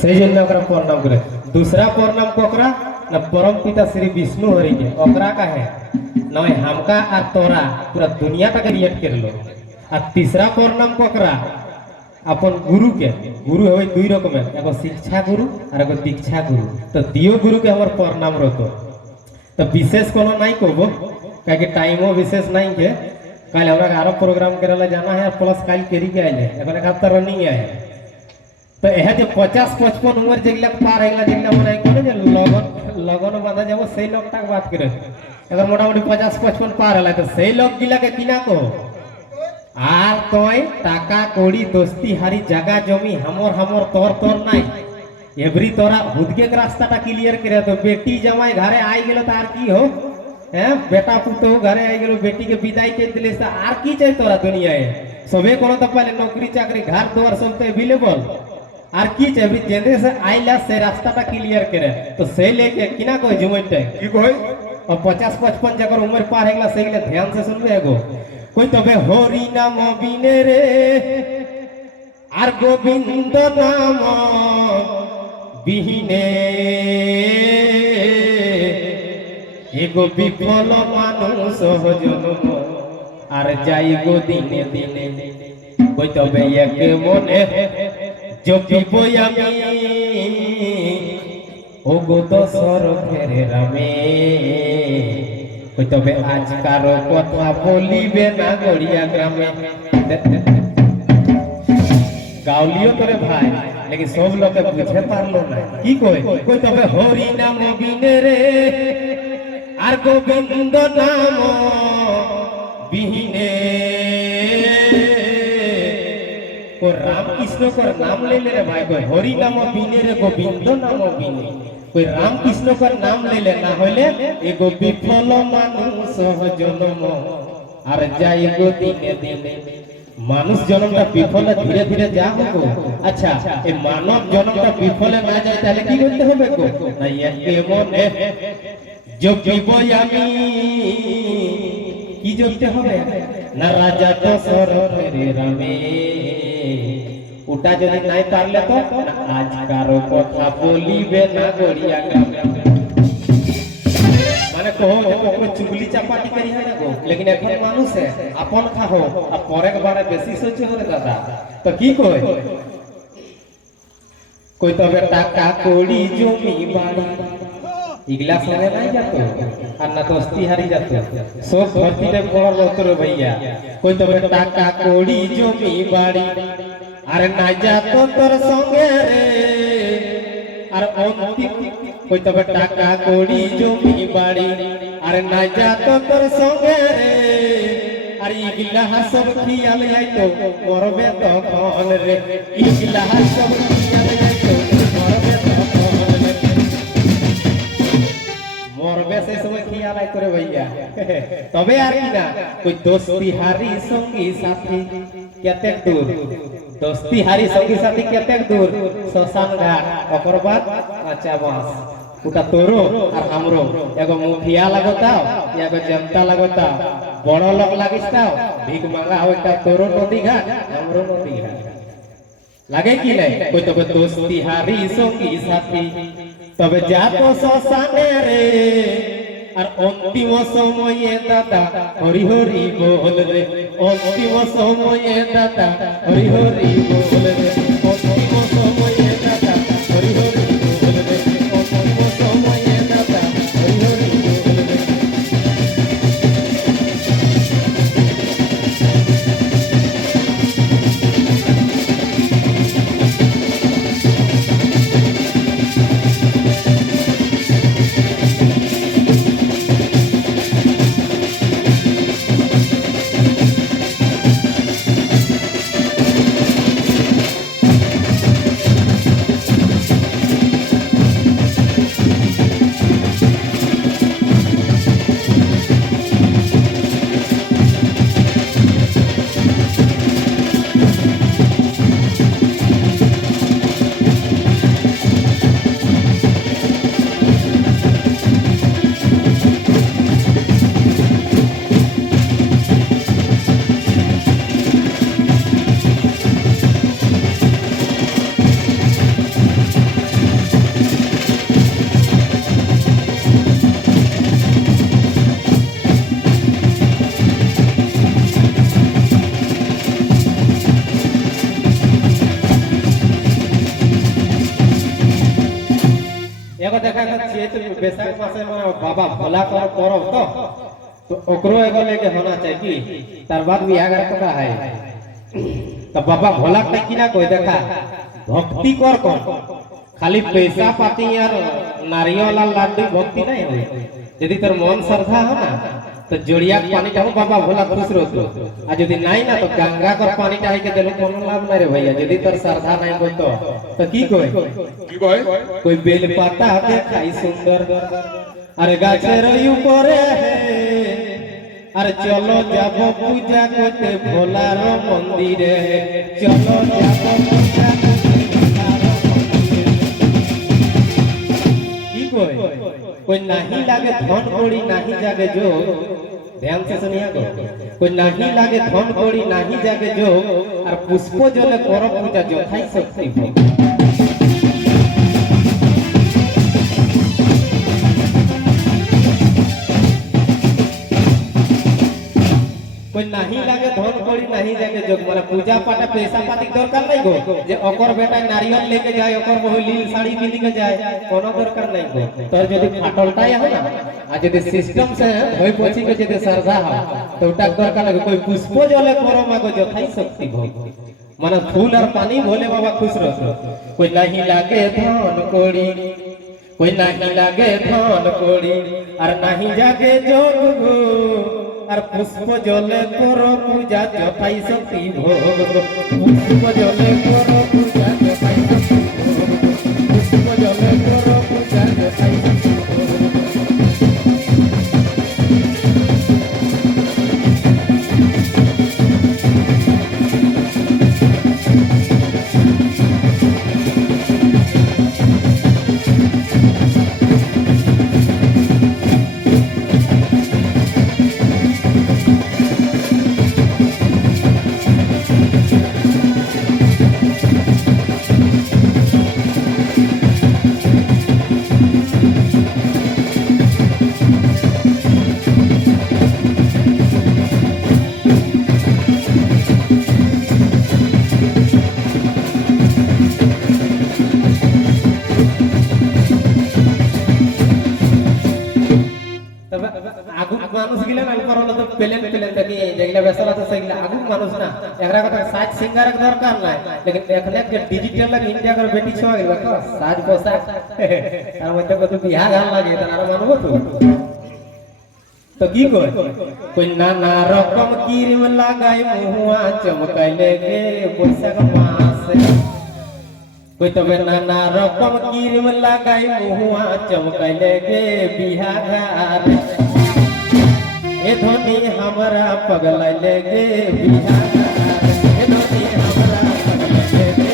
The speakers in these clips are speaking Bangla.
সেই জন্য ওকরা प्रणाम करे। दूसरा प्रणाम कोकरा न परम पिता श्री विष्णु हरि के ओकरा का है नय हमका और तोरा पूरा दुनिया तक रिएक्ट कर लो। और तीसरा प्रणाम कोकरा अपन गुरु के गुरु है दुई रकम एगो शिक्षा गुरु और एगो दीक्षा गुरु। तो दियो गुरु के हमार प्रणाम रतो। तो विशेष कोनो नहीं कहबो कहे टाइमो विशेष नहीं के कल हमरा आरो प्रोग्राम करेला जाना है प्लस कल केरी के आइले एखन एक हफ्ता रनिंग है। तो यह जो 50-55 उम्र जेगला पार हेगला जेगला मने कोने जे लगन लगन बांधा जाबो সেই লোকটা बात करे अगर मोटामुटी 50-55 पार हला तो সেই लोक गिला के किना को আর তোই টাকা কড়ি দোস্তি হারি জায়গা জমি हमर हमर तोर तोर নাই एवरी तोरा हुदके के रास्ताটা क्लियर करे। तो बेटी जमाई घरे आई गेलो तो आर की हो हैं बेटा पुतो घरे आई गेलो बेटी के विदाई के दिले से आर की चाहि तोरा दुनिया है सबे कोनो तो पहले नौकरी चाकरी घर द्वार सब तो अवेलेबल आर की चाहि जेने से आइला से रास्ताটা क्लियर करे। तो से लेके किना कोई जुमैते की कोई और 50-55 जकर उम्र पार हेगला से गेले ध्यान से सुनबे एगो कोई तबे हरि नाम बिने रे आर गोविंद नाम बिहीने एगो विफल मानुष जन्म आर जाई गो दिने दिने कोई तबे एक मने जपिबो आमी ओ गो दसर फेरे रामे कोई तबे आजकार कथा बोलिबे ना गड़िया ग्रामे। गावलियो तोरे भाई लेकिन सब लोग बुझे पारलो ना की कोई तबे हरि नाम बिने रे आर गोविंद नाम बिहीने को राम कृष्ण का नाम ले रे भाई कोई हरि नाम बिने रे गोविंद नाम बिने कोई राम कृष्ण का नाम ले लेना होले एगो विफल मानुष जन्म आर जाई गो दिने दिने मानुष जन्मटा विफल धीरे धीरे जा होगो। अच्छा ए मानव जन्मटा विफल ना जाए ताहले की करते होबे गो ना एके मने जपिबो आमी की जपते होबे ना राजा दशरथ रे रामे उटा যদি নাই পারলে তো আজ কারো কথা বলিবে না গড়িয়া গ্রামে মানে কোন চুগলি চাপাটি করি है না গো। लेकिन এখন মানুষ है अपन খাও আর পরের বারে বেশি সোচে রে দাদা। তো কি কই তবে টাকা কড়ি জমি বাড়ি इगला संगे नहीं जातो और ना दोस्ती हारी जातो सब धरती रे बड़ रतरो भैया कोई तबे टाका कड़ी जमी बाड़ी अरे ना जातो तोर संगे रे और अंतिम कोई तबे टाका कड़ी जमी बाड़ी अरे ना जातो तोर संगे रे अरे इगला सब खियाल जाय तो मरबे तो कौन रे इगला सब खियाल जाय तो मरबे तो मरबे से समय खियाल आय करे भैया। तबे आर की ना कोई दोस्ती हारी संगी साथी केतेक दूर दोस्ती हारी संगी साथी केतेक दूर शमशान घाट ओकर बाद अच्छा बस उटा तोरो और हमरो एगो मुखिया लगताओ एगो जनता लगताओ बड़ लोग लागिस्ताओ भीख मांगा होता तोरो नदी घाट हमरो नदी घाट लागे कि नहीं कोई तबे दोस्ती हारी संगी साथी तबे जातो शमशाने रे और अंतिम समये दादा हरि हरि बोल रे अंतिम समये दादा हरि हरि बोल रे अंतिम समये दादा हरि हरि बोल रे अंतिम समये दादा हरि हरि बोल रे। ना चेत बैसाख मासे में बाबा भोला कर परब तो ओकरो एगो लेके होना चाहिए कि तार बाद बियाह कर का है तो बाबा भोला के की ना कोई देखा भक्ति कर कौन खाली पैसा पाती यार नारियल और लाडू भक्ति नहीं होई यदि तोर मन श्रद्धा हो ना तो जोड़िया पानी चाहो बाबा भोला खुश रहो आ यदि नहीं ना तो गंगा कर पानी चाहे के देलो कोनो लाभ नहीं रे भैया यदि तोर श्रद्धा नहीं हो तो की कोई बेल पाता दे खाई सुंदर अरे गाछेर ऊपरे अरे चलो जाबो पूजा करते भोलार मंदिरे चलो जाबो पूजा कोई नहीं लागे धन कोड़ी नहीं जागे जो ध्यान से सुनिया कोई नहीं लागे धन कोड़ी नहीं जागे जो और पुष्पो जले कर पूजा যথাই शक्ति कोई नहीं लागे धन कोड़ी नहीं जागे जो माने पूजा पाठ पैसा पाती दरकार नहीं गो जे ओकर बेटा नारियल लेके जाए ओकर बहु लील साड़ी पिंध के जाए कोनो दरकार नहीं गो तोर यदि फाटलटा हो ना आ यदि सिस्टम से होई पोछी के यदि श्रद्धा हो तो उटा दरकार नहीं कोई पुष्पो जले करो मागो যথাই शक्ति भोग माने फूल और पानी भोले बाबा खुश रहो कोई नहीं लागे धन कोड़ी कोई नहीं लागे धन कोड़ी और नहीं जागे जोग আর পুষ্প জলে করো পূজা যথাই শক্তি ভোগ পুষ্প জলে করো পূজা যথাই শক্তি ভোগ পুষ্প জলে করো পূজা যথাই শক্তি মানুষ গিলা না উপর হলো তো প্লেন থাকি যেগুলা বেসালা তো সেগুলা আগুন মানুষ না একরা কথা সাজ সিঙ্গার দরকার নাই लेकिन এখানে যে ডিজিটাল ইন্ডিয়া করে বেটি ছ গেল তো সাজ পোশাক তার মধ্যে কত বিয়াহ গান লাগে তার মানবো তো কি কই কোই নানা রকম ক্রিম লাগাই মুহুয়া চমকাইলে গে বৈশাখ মাসে कोई तबे नाना रकम क्रीम लगाई मुहुआ चमकैले गे बिहा घर ए धोनी हमरा पगलैले गे बिहा घर ए धोनी हमरा पगलैले गे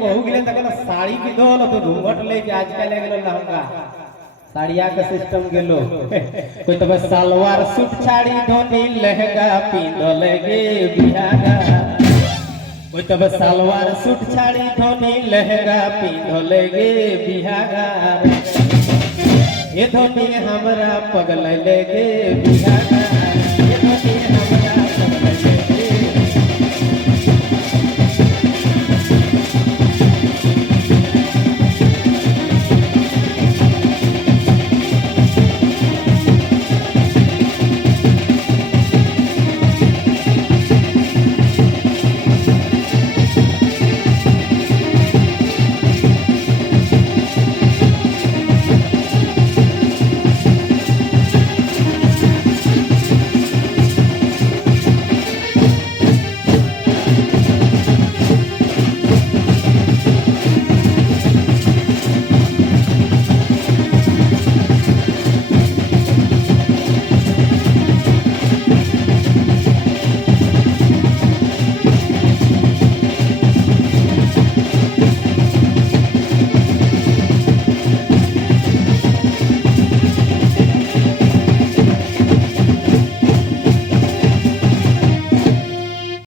बहु गिले तक साड़ी पिंधो तो घूंघट लेके आजकल गेलो लहंगा साड़िया का सिस्टम गेलो कोई तब सलवार सूट साड़ी धोनी लहंगा पिंधो लगे बिहागा कोई तब सलवार सूट साड़ी धोनी लहंगा पिंधो लगे बिहागा ये धोनी हमरा पगल लगे बिहागा ये धोनी हमरा